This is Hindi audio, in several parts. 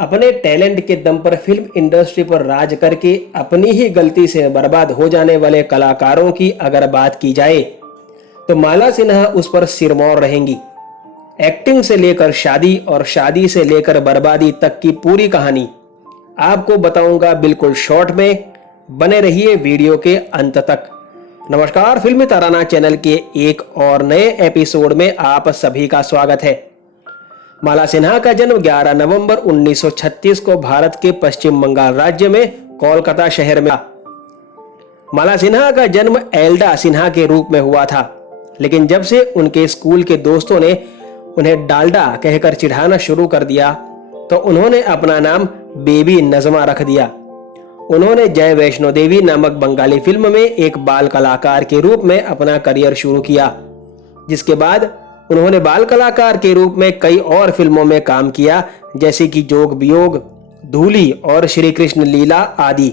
अपने टैलेंट के दम पर फिल्म इंडस्ट्री पर राज करके अपनी ही गलती से बर्बाद हो जाने वाले कलाकारों की अगर बात की जाए तो माला सिन्हा उस पर सिरमौर रहेंगी। एक्टिंग से लेकर शादी और शादी से लेकर बर्बादी तक की पूरी कहानी आपको बताऊंगा बिल्कुल शॉर्ट में। बने रहिए वीडियो के अंत तक। नमस्कार, फिल्मी तराना चैनल के एक और नए एपिसोड में आप सभी का स्वागत है। माला सिन्हा का जन्म 11 नवंबर 1936 को भारत के पश्चिम बंगाल राज्य में कोलकाता शहर में। माला सिन्हा का जन्म एल्डा सिन्हा के रूप में हुआ था, लेकिन जब से उनके स्कूल के दोस्तों ने उन्हें डाल्डा कहकर चिढ़ाना शुरू कर दिया तो उन्होंने अपना नाम बेबी नजमा रख दिया। उन्होंने जय वैष्णो देवी नामक बंगाली फिल्म में एक बाल कलाकार के रूप में अपना करियर शुरू किया, जिसके बाद उन्होंने बाल कलाकार के रूप में कई और फिल्मों में काम किया, जैसे कि जोग वियोग, धूली और श्री कृष्ण लीला आदि।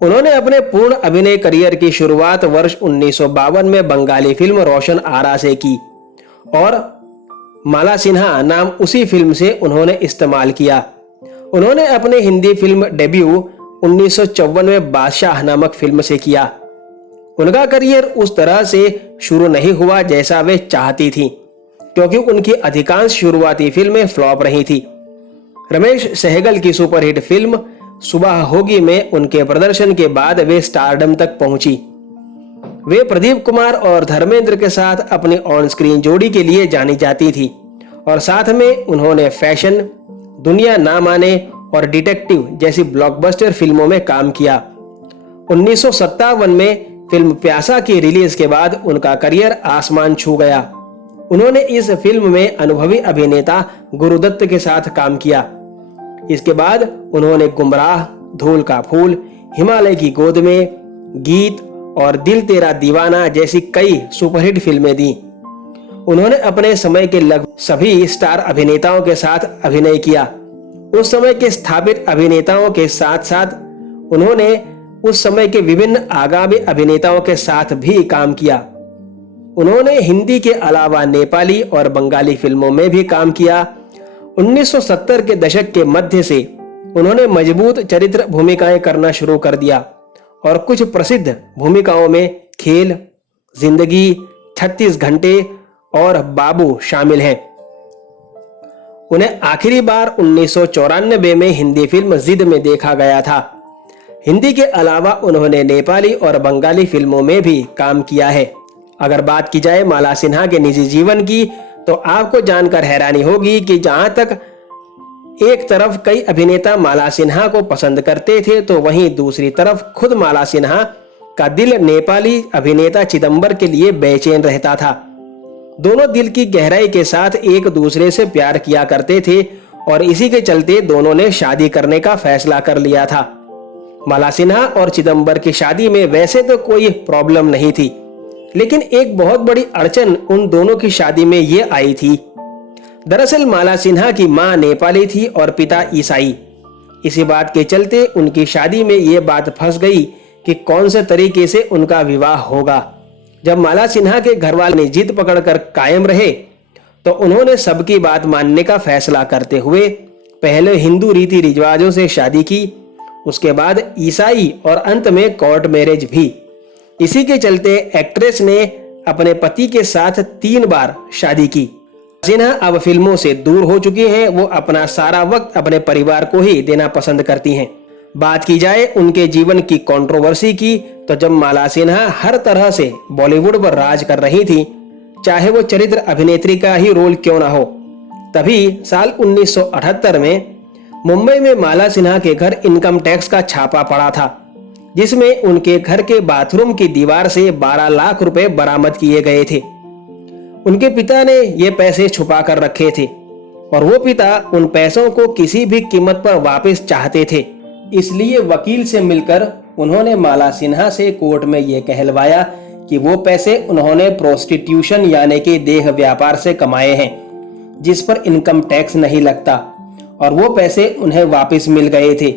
उन्होंने अपने पूर्ण अभिनय करियर की शुरुआत वर्ष 1952 में बंगाली फिल्म रोशन आरा से की और माला सिन्हा नाम उसी फिल्म से उन्होंने इस्तेमाल किया। उन्होंने अपने हिंदी फिल्म डेब्यू 1954 में बादशाह नामक फिल्म से किया। उनका करियर उस तरह से शुरू नहीं हुआ जैसा वे चाहती थीं, क्योंकि उनकी अधिकांश शुरुआती फिल्में फ्लॉप रही थी। रमेश सहगल की सुपरहिट फिल्म सुबह होगी में उनके प्रदर्शन के बाद वे स्टारडम तक पहुंची। वे प्रदीप कुमार और धर्मेंद्र के साथ अपनी ऑन स्क्रीन जोड़ी के लिए जानी जाती थी और साथ में उन्होंने फैशन, दुनिया ना माने और डिटेक्टिव जैसी ब्लॉकबस्टर फिल्मों में काम किया। 1957 में फिल्म प्यासा की रिलीज के बाद उनका करियर आसमान छू गया। उन्होंने इस फिल्म में अनुभवी अभिनेता गुरुदत्त के साथ काम किया। इसके बाद उन्होंने गुमराह, धूल का फूल, हिमालय की गोद में, गीत और दिल तेरा दीवाना जैसी कई सुपरहिट फिल्में दी। उन्होंने अपने समय के लगभग सभी स्टार अभिनेताओं के साथ अभिनय किया। उस समय के स्थापित अभिनेताओं के साथ साथ उन्होंने उस समय के विभिन्न आगामी अभिनेताओं के साथ भी काम किया। उन्होंने हिंदी के अलावा नेपाली और बंगाली फिल्मों में भी काम किया। 1970 के दशक के मध्य से उन्होंने मजबूत चरित्र भूमिकाएं करना शुरू कर दिया और कुछ प्रसिद्ध भूमिकाओं में खेल, जिंदगी, 36 घंटे और बाबू शामिल हैं। उन्हें आखिरी बार 1994 में हिंदी फिल्म जिद में देखा गया था। हिंदी के अलावा उन्होंने नेपाली और बंगाली फिल्मों में भी काम किया है। अगर बात की जाए माला सिन्हा के निजी जीवन की तो आपको जानकर हैरानी होगी कि जहां तक एक तरफ कई अभिनेता माला सिन्हा को पसंद करते थे तो वहीं दूसरी तरफ खुद माला सिन्हा का दिल नेपाली अभिनेता चिदंबर के लिए बेचैन रहता था। दोनों दिल की गहराई के साथ एक दूसरे से प्यार किया करते थे और इसी के चलते दोनों ने शादी करने का फैसला कर लिया था। माला सिन्हा और चिदंबर की शादी में वैसे तो कोई प्रॉब्लम नहीं थी, लेकिन एक बहुत बड़ी अड़चन उन दोनों की शादी में ये आई थी। दरअसल माला सिन्हा की मां नेपाली थी और पिता ईसाई। इसी बात के चलते उनकी शादी में ये बात फंस गई कि कौन से तरीके से उनका विवाह होगा। जब माला सिन्हा के घरवाले ने जिद पकड़कर कायम रहे तो उन्होंने सबकी बात मानने का फैसला करते हुए पहले हिंदू रीति रिवाजों से शादी की, उसके बाद ईसाई और अंत में कोर्ट मैरिज भी। इसी के चलते एक्ट्रेस ने अपने पति के साथ 3 बार शादी की। सिन्हा अब फिल्मों से दूर हो चुकी हैं। वो अपना सारा वक्त अपने परिवार को ही देना पसंद करती हैं। बात की जाए उनके जीवन की कंट्रोवर्सी की तो जब माला सिन्हा हर तरह से बॉलीवुड पर राज कर रही थी, चाहे वो चरित्र अभिनेत्री का ही रोल क्यों ना हो, तभी साल 1978 में मुंबई में माला सिन्हा के घर इनकम टैक्स का छापा पड़ा था, जिसमें उनके घर के बाथरूम की दीवार से 12 लाख रुपए बरामद किए गए थे। उनके पिता ने ये पैसे छुपा कर रखे थे और वो पिता उन पैसों को किसी भी कीमत पर वापस चाहते थे। इसलिए वकील से मिलकर उन्होंने माला सिन्हा से कोर्ट में ये कहलवाया कि वो पैसे उन्होंने प्रोस्टिट्यूशन यानी कि देह व्यापार से कमाए हैं, जिस पर इनकम टैक्स नहीं लगता, और वो पैसे उन्हें वापस मिल गए थे।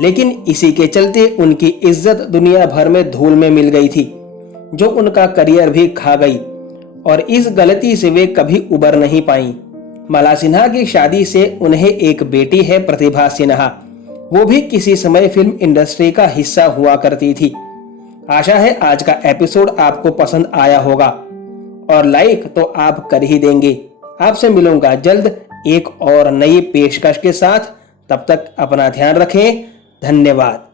लेकिन इसी के चलते उनकी इज्जत दुनिया भर में धूल में मिल गई थी, जो उनका करियर भी खा गई और इस गलती से वे कभी उबर नहीं पाई। माला सिन्हा की शादी से उन्हें एक बेटी है प्रतिभा सिन्हा। वो भी किसी समय फिल्म इंडस्ट्री का हिस्सा हुआ करती थी। आशा है आज का एपिसोड आपको पसंद आया होगा और लाइक तो आप कर ही देंगे। आपसे मिलूंगा जल्द एक और नई पेशकश के साथ। तब तक अपना ध्यान रखें। धन्यवाद।